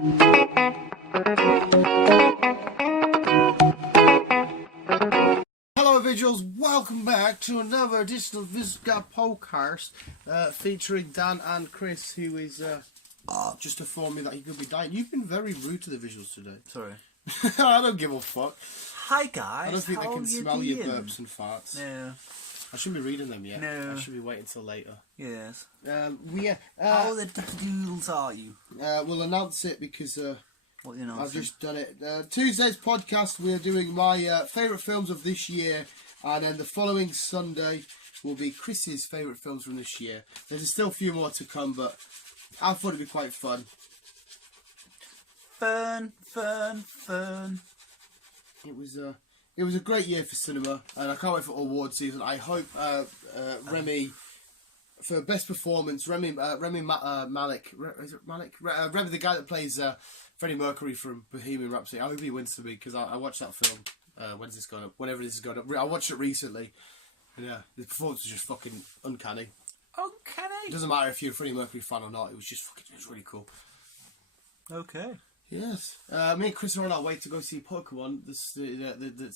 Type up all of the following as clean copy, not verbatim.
Hello, individuals. Welcome back to another edition of this guy podcast featuring Dan and Chris, who is just informed me that he could be dying. You've been very rude to the visuals today. Sorry. I don't give a fuck. Hi guys. I don't think they can smell your burps and farts. No. I shouldn't be reading them yet. No. I should be waiting till later. Yes. How the doodles are you? We'll announce it because What you know? I've just done it. Tuesday's podcast, we are doing my favourite films of this year, and then the following Sunday will be Chris's favourite films from this year. There's still a few more to come, but I thought it'd be quite fun. Fun. It was a great year for cinema, and I can't wait for award season. I hope Remy, for best performance, Remy Malek, is it Malek? Remy, the guy that plays Freddie Mercury from Bohemian Rhapsody. I hope he wins for me because I watched that film. When's this going up? Whenever this is going up, I watched it recently. And, yeah, the performance was just fucking uncanny. It doesn't matter if you're a Freddie Mercury fan or not. It was really cool. Okay. Yes, me and Chris are on our way to go see Pokemon. The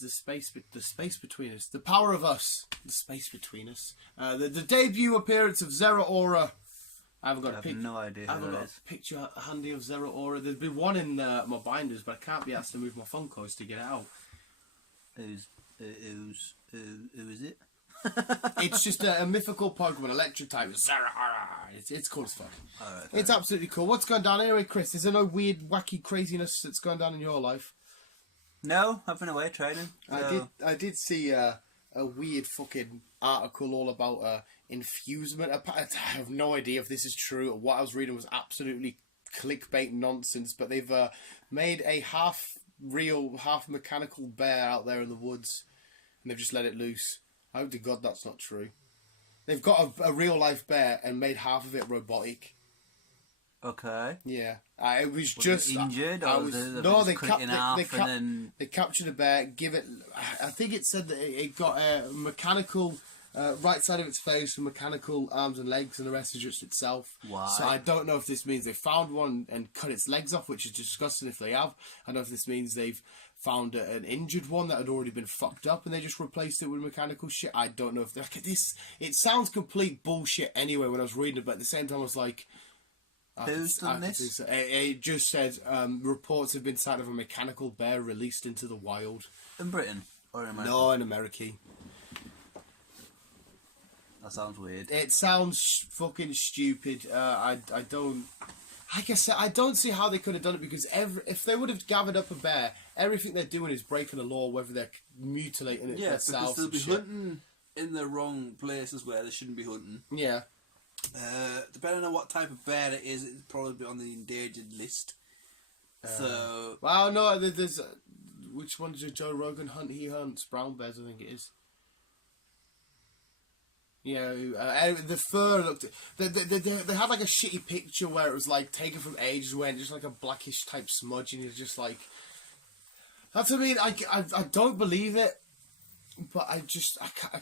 space between us, the power of us, the space between us. The debut appearance of Zeraora. I haven't got no idea. I haven't got a picture handy of Zeraora. There's been one in my binders, but I can't be asked to move my Funkos to get it out. Who is it? It's just a mythical Pokemon, electric type. Zeraora. It's cool as fuck. Right, it's absolutely cool. What's going down anyway, Chris? Is there no weird, wacky craziness that's going down in your life? No, I've been away training. So. I did see a weird fucking article all about infusement. I have no idea if this is true. What I was reading was absolutely clickbait nonsense. But they've made a half real, half mechanical bear out there in the woods, and they've just let it loose. I hope to God that's not true. They've got a real life bear and made half of it robotic. Okay. Yeah, it was just injured. They captured a bear. Give it. I think it said that it got a mechanical right side of its face with mechanical arms and legs, and the rest is just itself. Why? So I don't know if this means they found one and cut its legs off, which is disgusting if they have. I don't know if this means they've found an injured one that had already been fucked up and they just replaced it with mechanical shit. I don't know if this. It sounds complete bullshit anyway when I was reading it, but at the same time I was like, who's done this? It just said reports have been sighted of a mechanical bear released into the wild. In Britain or in America? No, in America. That sounds weird. It sounds fucking stupid. I don't. Like I said, I don't see how they could have done it because if they would have gathered up a bear, everything they're doing is breaking the law, whether they're mutilating it themselves. Yeah, because they'll be hunting in the wrong places where they shouldn't be hunting. Yeah. Depending on what type of bear it is, it'll probably be on the endangered list. Well, no, there's which one does Joe Rogan hunt? He hunts brown bears, I think it is. Yeah, the fur looked. They had like a shitty picture where it was like taken from ages ago and just like a blackish type smudge, and you're just like. That's what I mean. I don't believe it, but I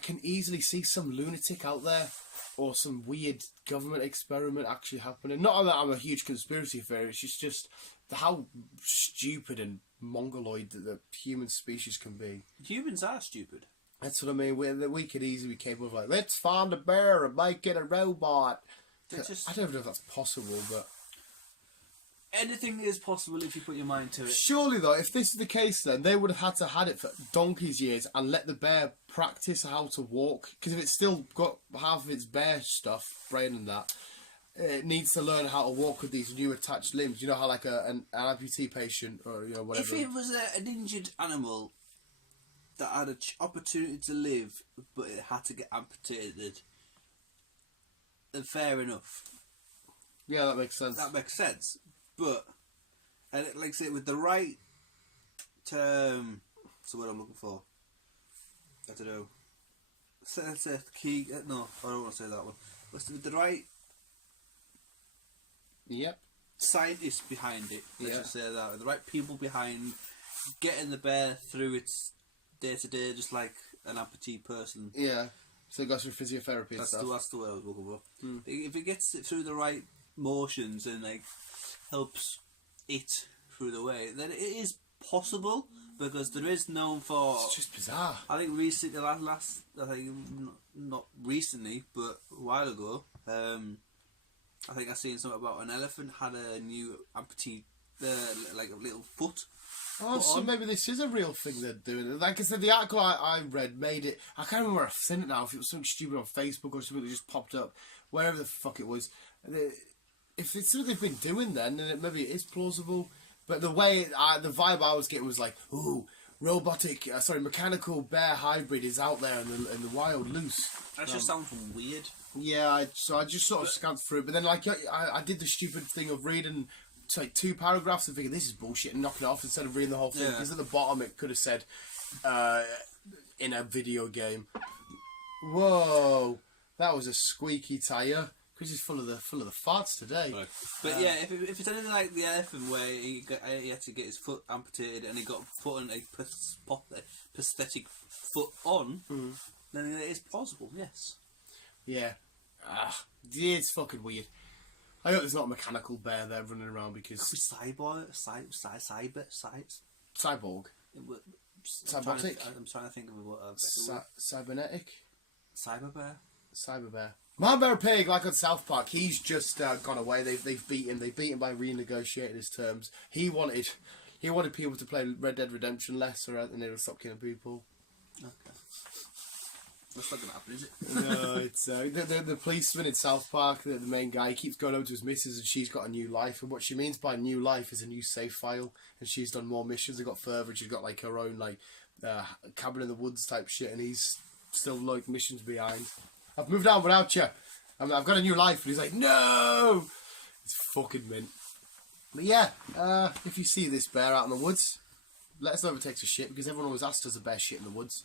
can easily see some lunatic out there or some weird government experiment actually happening. Not that I'm a huge conspiracy theorist. It's just how stupid and mongoloid that the human species can be. Humans are stupid. That's what I mean. We could easily be capable of like, let's find a bear and make it a robot. I don't know if that's possible, but anything is possible if you put your mind to it. Surely, though, if this is the case, then they would have had it for donkey's years and let the bear practice how to walk. Because if it's still got half of its bear stuff, brain and that, it needs to learn how to walk with these new attached limbs. You know how like an amputee patient or whatever. If it was an injured animal that had an opportunity to live, but it had to get amputated, then fair enough. Yeah, that makes sense. That makes sense. But, and like I say, with the right term, that's what I'm looking for. I don't know. Let's say key. No, I don't want to say that one. With the right. Yep. Scientists behind it. Let's just say that. The right people behind getting the bear through its day to day, just like an amputee person. Yeah. So it goes through physiotherapy and stuff. That's the way I was looking for. If it gets it through the right motions and like helps it through the way, then it is possible, because there is known for... It's just bizarre. I think recently, I think not recently, but a while ago, I think I seen something about an elephant had a new amputee, like a little foot. Oh, so maybe this is a real thing they're doing. Like I said, the article I read made it... I can't remember where I've seen it now, if it was something stupid on Facebook or something that just popped up, wherever the fuck it was. If it's something they've been doing then maybe it is plausible. But the way, the vibe I was getting was like, ooh, mechanical bear hybrid is out there in the wild, loose. That just sounds weird. Yeah, so I just sort of scanned through, but then like I did the stupid thing of reading like 2 paragraphs and thinking this is bullshit and knocking it off instead of reading the whole thing, because at the bottom it could have said in a video game. Whoa, that was a squeaky tire. Chris is full of the farts today. Right. But yeah, if it's anything like the elephant where he had to get his foot amputated and he got put on a prosthetic foot on, then it is plausible. Yes. Yeah. Yeah, it's fucking weird. I hope there's not a mechanical bear there running around because... Cyborg. Cybotic? I'm trying to think of what... Cybernetic? Cyberbear. Man Bear Pig, like on South Park, he's just gone away. They've beat him. They beat him by renegotiating his terms. He wanted people to play Red Dead Redemption less, or and they would stop killing people. Okay. That's not gonna happen, is it? No, it's the policeman in South Park, the main guy, he keeps going over to his missus and she's got a new life, and what she means by new life is a new save file, and she's done more missions and got further, and she's got like her own like cabin in the woods type shit, and he's still like missions behind. I've moved on without you. I've got a new life, and he's like, no, it's fucking mint. But yeah, if you see this bear out in the woods, let us know if it takes a shit, because everyone always asks, does a bear shit in the woods?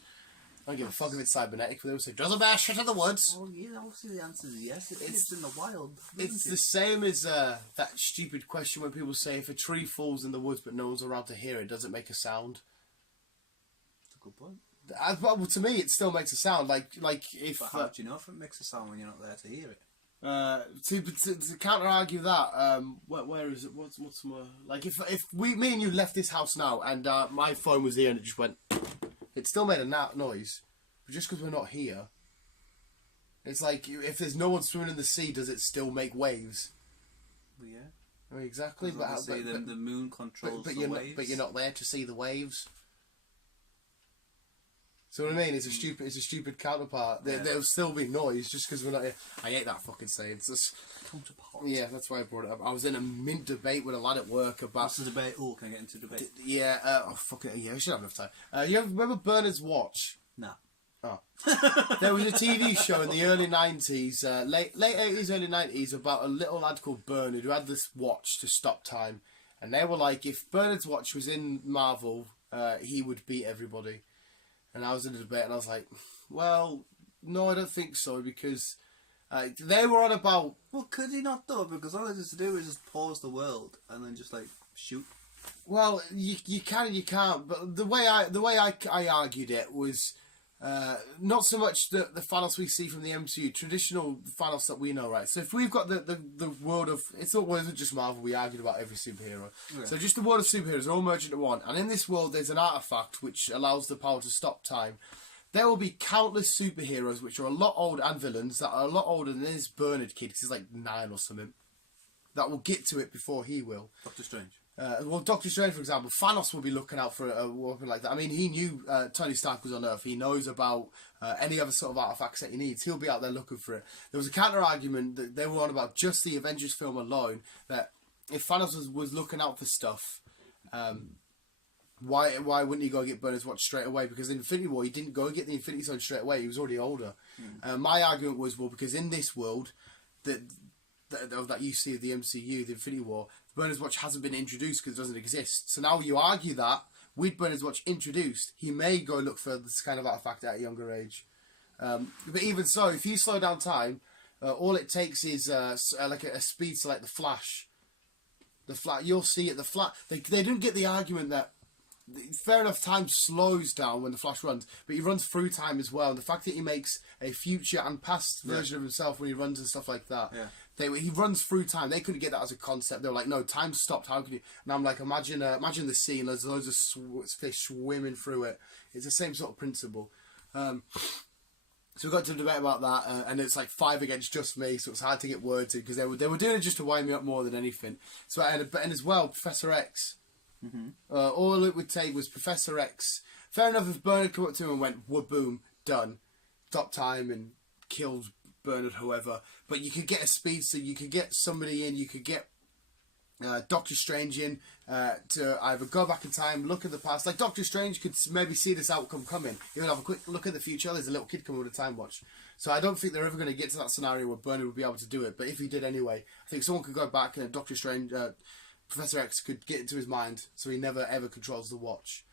I don't give a fuck if it's cybernetic. They always say, does a bear shit in the woods? Well, yeah, obviously the answer is yes. It's in the wild. It's the same as that stupid question when people say, if a tree falls in the woods but no one's around to hear it, does it make a sound? That's a good point. Well, to me, it still makes a sound. Like if... But how do you know if it makes a sound when you're not there to hear it? To counter argue that, where is it? What's more? Like if me and you left this house now and my phone was here and it just went, it still made a noise, but just because we're not here, it's like if there's no one swimming in the sea, does it still make waves? Well, yeah. I mean, exactly, but the moon controls the waves. But you're not there to see the waves. So what I mean? It's a stupid counterpart. There'll still be noise just because we're not here. I hate that fucking saying. It's just, counterpart. Yeah, that's why I brought it up. I was in a mint debate with a lad at work about... What's the debate? Oh, can I get into debate? Yeah, yeah, we should have enough time. You remember Bernard's Watch? No. Oh. There was a TV show in the early 90s, late 80s, early 90s, about a little lad called Bernard who had this watch to stop time. And they were like, if Bernard's watch was in Marvel, he would beat everybody. And I was in a debate and I was like, well, no, I don't think so, because they were on about... Well, could he not though? Because all he has to do is just pause the world and then just like shoot. Well, you can and you can't, but the way I argued it was not so much the Thanos we see from the MCU, traditional Thanos that we know, right? So if we've got the world of, it wasn't just Marvel, we argued about every superhero. Yeah. So just the world of superheroes are all merged into one, and in this world there's an artifact which allows the power to stop time. There will be countless superheroes which are a lot older, and villains that are a lot older than this Bernard kid, because he's like 9 or something, that will get to it before he will. Doctor Strange. Well, Doctor Strange, for example, Thanos will be looking out for a weapon like that. I mean, he knew Tony Stark was on Earth. He knows about any other sort of artifacts that he needs. He'll be out there looking for it. There was a counter-argument that they were on about just the Avengers film alone, that if Thanos was looking out for stuff, why wouldn't he go get Bernard's watch straight away? Because in Infinity War, he didn't go get the Infinity Stone straight away. He was already older. My argument was, well, because in this world that you see of the MCU, the Infinity War, Bernard's watch hasn't been introduced because it doesn't exist. So now you argue that with Bernard's watch introduced, he may go look for this kind of artifact at a younger age. But even so, if you slow down time, all it takes is like a speed to like the Flash. You'll see it. They didn't get the argument that fair enough, time slows down when the Flash runs, but he runs through time as well. And the fact that he makes a future and past version of himself when he runs and stuff like that. Yeah. he runs through time. They couldn't get that as a concept. They were like, no, time stopped. How could you? And I'm like, imagine the scene. There's loads of fish swimming through it. It's the same sort of principle. So we got to debate about that, and it's like 5 against just me, so it's hard to get words in because they were doing it just to wind me up more than anything. So and as well, Professor X. Mm-hmm. All it would take was Professor X. Fair enough if Bernard come up to him and went, boom, done, stop time and killed Bernard, whoever. But you could get a speedster, you could get somebody in, you could get Doctor Strange in to either go back in time, look at the past. Like Doctor Strange could maybe see this outcome coming. He would have a quick look at the future. There's a little kid coming with a time watch. So I don't think they're ever going to get to that scenario where Bernard would be able to do it. But if he did anyway, I think someone could go back and Doctor Strange, Professor X could get into his mind, so he never ever controls the watch.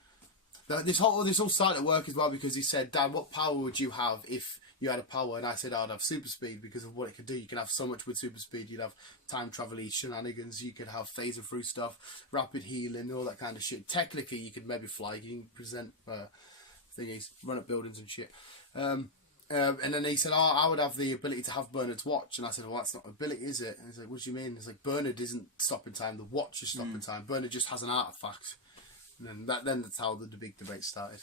This all started to work as well because he said, "Dad, what power would you have if you had a power?" And I said, "I'd have super speed because of what it could do. You can have so much with super speed. You'd have time travel shenanigans. You could have phasing through stuff, rapid healing, all that kind of shit. Technically, you could maybe fly. You can present thingies, run up buildings and shit." And then he said, "Oh, I would have the ability to have Bernard's watch." And I said, "Well, that's not an ability, is it?" And he's like, "What do you mean?" It's like, Bernard isn't stopping time. The watch is stopping time. Bernard just has an artifact. And then that's how the big debate started.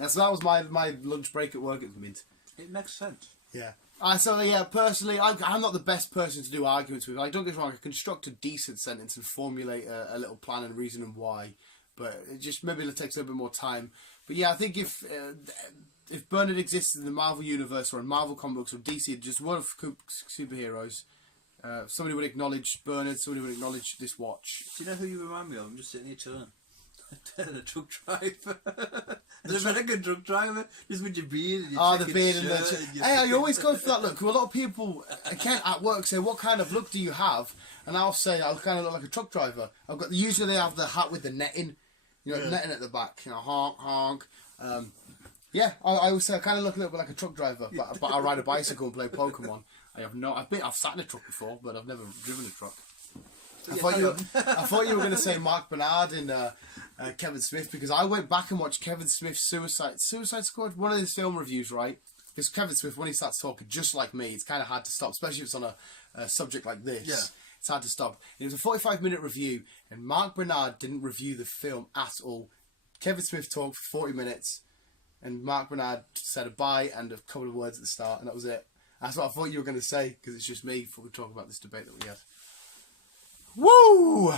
And so that was my lunch break at work at the Mint. It makes sense. Yeah. Personally, I'm not the best person to do arguments with. Like, don't get me wrong, I construct a decent sentence and formulate a little plan and reason and why. But it just maybe it takes a little bit more time. But yeah, I think if Bernard existed in the Marvel universe or in Marvel comics or DC, just one of superheroes, somebody would acknowledge Bernard, somebody would acknowledge this watch. Do you know who you remind me of? I'm just sitting here chilling. The truck driver. The American truck driver. Just with your beard and your the beard and the... Hey, I always go for that look. A lot of people, again, at work say, "What kind of look do you have?" And I'll say, "I kind of look like a truck driver." Usually they have the hat with the netting. Netting at the back. Honk, honk. I always say I kind of look a little bit like a truck driver, but I ride a bicycle and play Pokemon. I've sat in a truck before, but I've never driven a truck. I thought you were going to say Mark Bernard and Kevin Smith, because I went back and watched Kevin Smith's Suicide Squad, one of his film reviews, right? Because Kevin Smith, when he starts talking, just like me, it's kind of hard to stop, especially if it's on a subject like this. Yeah. It's hard to stop. It was a 45-minute review, and Mark Bernard didn't review the film at all. Kevin Smith talked for 40 minutes, and Mark Bernard said a bye and a couple of words at the start, and that was it. That's what I thought you were going to say, because it's just me fucking talking about this debate that we had. Woo!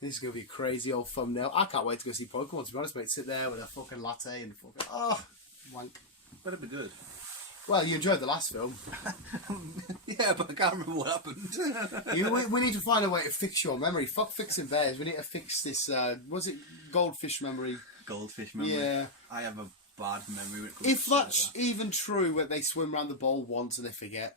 This is going to be a crazy old thumbnail. I can't wait to go see Pokemon, to be honest, mate. Sit there with a fucking latte and fucking... wank. Better be good. Well, you enjoyed the last film. Yeah, but I can't remember what happened. We need to find a way to fix your memory. Fuck fixing bears. We need to fix this, was it goldfish memory? Goldfish memory. Yeah. I have a bad memory when it comes if to that's even true, when they swim around the bowl once and they forget.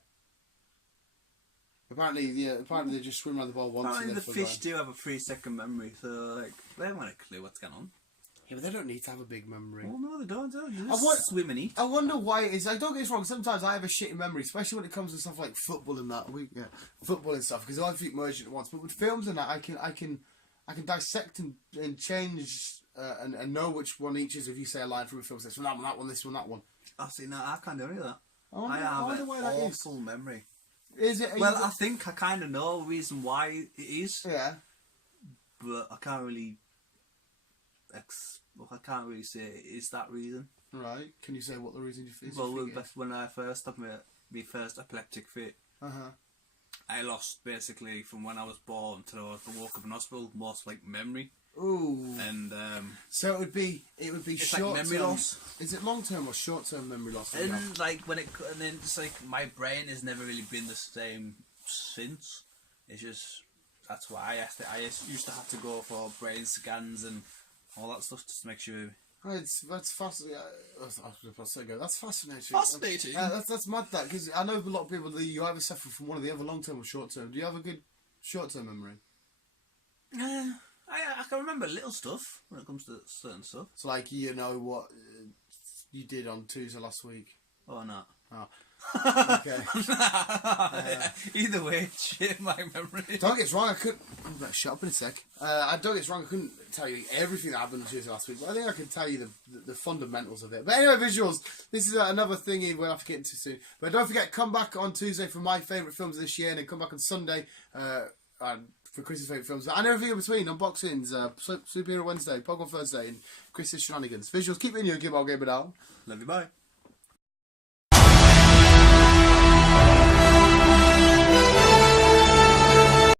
Apparently they just swim around the bowl once. Apparently and the fish do have a 3-second memory, so like they haven't a clue what's going on. Yeah, but they don't need to have a big memory. Well, no, they don't. They just swim and eat. I wonder why it is. I don't get us wrong. Sometimes I have a shitty memory, especially when it comes to stuff like football and that. Football and stuff, because I think merged at once. But with films and that, I can dissect and change and know which one each is. If you say a line from a film, so that one, this one, that one. I see. No, I can't do any of that. I have an awful memory. Is it? Well, I think I kind of know the reason why it is. Yeah. But I can't really. I can't really say it is that reason. Right. Can you say what the reason you think? Well, when I first had my first epileptic fit, I lost basically from when I was born till I woke up in hospital most like memory. Ooh. And so it would be short like memory loss. Is it long term or short term memory loss? And like and then it's like my brain has never really been the same since. It's just that's why I used to have to go for brain scans and all that stuff just to make sure. That's fascinating. That's fascinating. Fascinating. That's mad. That because I know a lot of people that you either suffer from one or the other, long term or short term. Do you have a good short term memory? I can remember little stuff when it comes to certain stuff. So like you know what you did on Tuesday last week. Oh no. Oh. Okay. Either way, shit my memory. Don't get us wrong, I couldn't... Shut up in a sec. I don't get us wrong, I couldn't tell you everything that happened on Tuesday last week, but I think I can tell you the fundamentals of it. But anyway, visuals, this is another thingy we'll have to get into soon. But don't forget, come back on Tuesday for my favourite films of this year, and then come back on Sunday for Chris's favourite films. And everything in between, unboxings, Superhero Wednesday, Pokemon Thursday, and Chris's shenanigans. Visuals, keep it in you and keep on gaming out. Love you, bye.